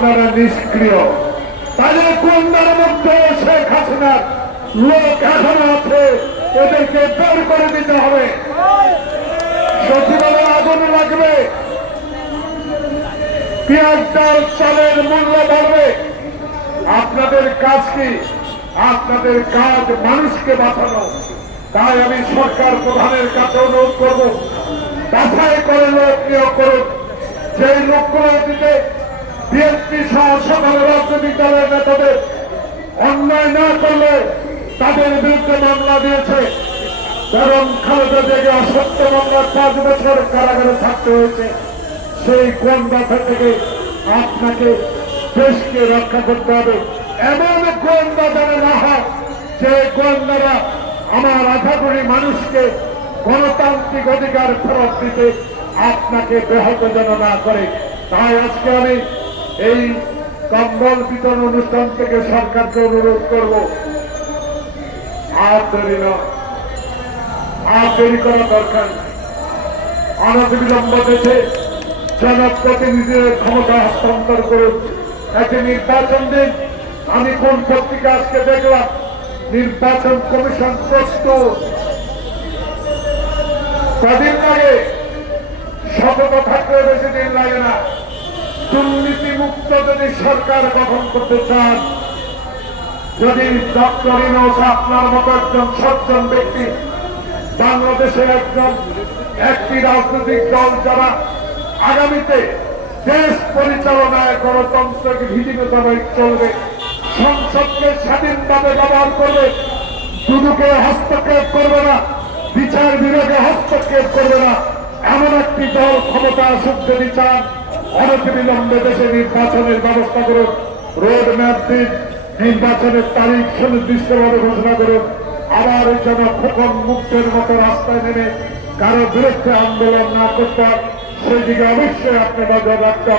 আপনারা নিষ্ক্রিয়। তাহলে কোনটার মধ্যে শেখ হাসিনার লোক এখনও আছে, এদেরকে বের করে দিতে হবে। সচিবালয় আগুন লাগবে। পেঁয়াজ ডাল চালের মূল্য বাড়বে। আপনাদের কাজ কি? আপনাদের কাজ মানুষকে বাঁচানো। তাই আমি সরকার প্রধানের কাছে অনুরোধ করব, বাছাই করে লোক নিয়োগ করুন। যে লোকগুলো দিতে বিএনপি সহ সকল রাজনৈতিক দলের নেতাদের অন্যায় না করলে তাদের বিরুদ্ধে মামলা দিয়েছে। বরং খালেদা জেগে অসত্য মামলা পাঁচ বছর কারাগারে থাকতে হয়েছে। সেই গোয়েন্দা থেকে আপনাকে দেশকে রক্ষা করতে হবে? এমন গোয়েন্দা যেন না হয় যে গোয়েন্দারা আমার আশা করি মানুষকে গণতান্ত্রিক অধিকার ফেরত দিতে আপনাকে ব্যাহত যেন না করে? তাই আজকে আমি এই কম্বল বিতরণ অনুষ্ঠান থেকে সরকারকে অনুরোধ করব। আর দেরি নয় আর দেরি করা দরকার। অনতিবিলম্ব দেশে জনপ্রতিনিধিদের ক্ষমতা হস্তান্তর করুন। একটি নির্বাচন দিন। আমি কোন পত্রিকা আজকে দেখলাম? নির্বাচন কমিশন প্রস্তুত। কদিন লাগে সতত থাকলে যদি সরকার গঠন করতে চান, যদি ডক্টর ইনোস আপনার মতো একজন সজ্জন ব্যক্তি বাংলাদেশের একজন একটি রাজনৈতিক দল যারা আগামীতে দেশ পরিচালনায় গণতন্ত্রকে ভীতি মোতাবেক চলবে, সংসদকে স্বাধীনভাবে ব্যবহার করবে, দুদুকে হস্তক্ষেপ করবে না, বিচার বিভাগে হস্তক্ষেপ করবে না, এমন একটি দল ক্ষমতা আসুক যদি চান অনতিবিলম্বে দেশে নির্বাচনের ব্যবস্থা করুন রোড ম্যাপ দিন নির্বাচনের তারিখ সুনির্দিষ্টভাবে ঘোষণা করুন আবার যেন খোকন মুক্তের মতো রাস্তায় নেমে কারও বিরুদ্ধে আন্দোলন না করতে সেই দিকে অবশ্যই আপনি নজর রাখতে।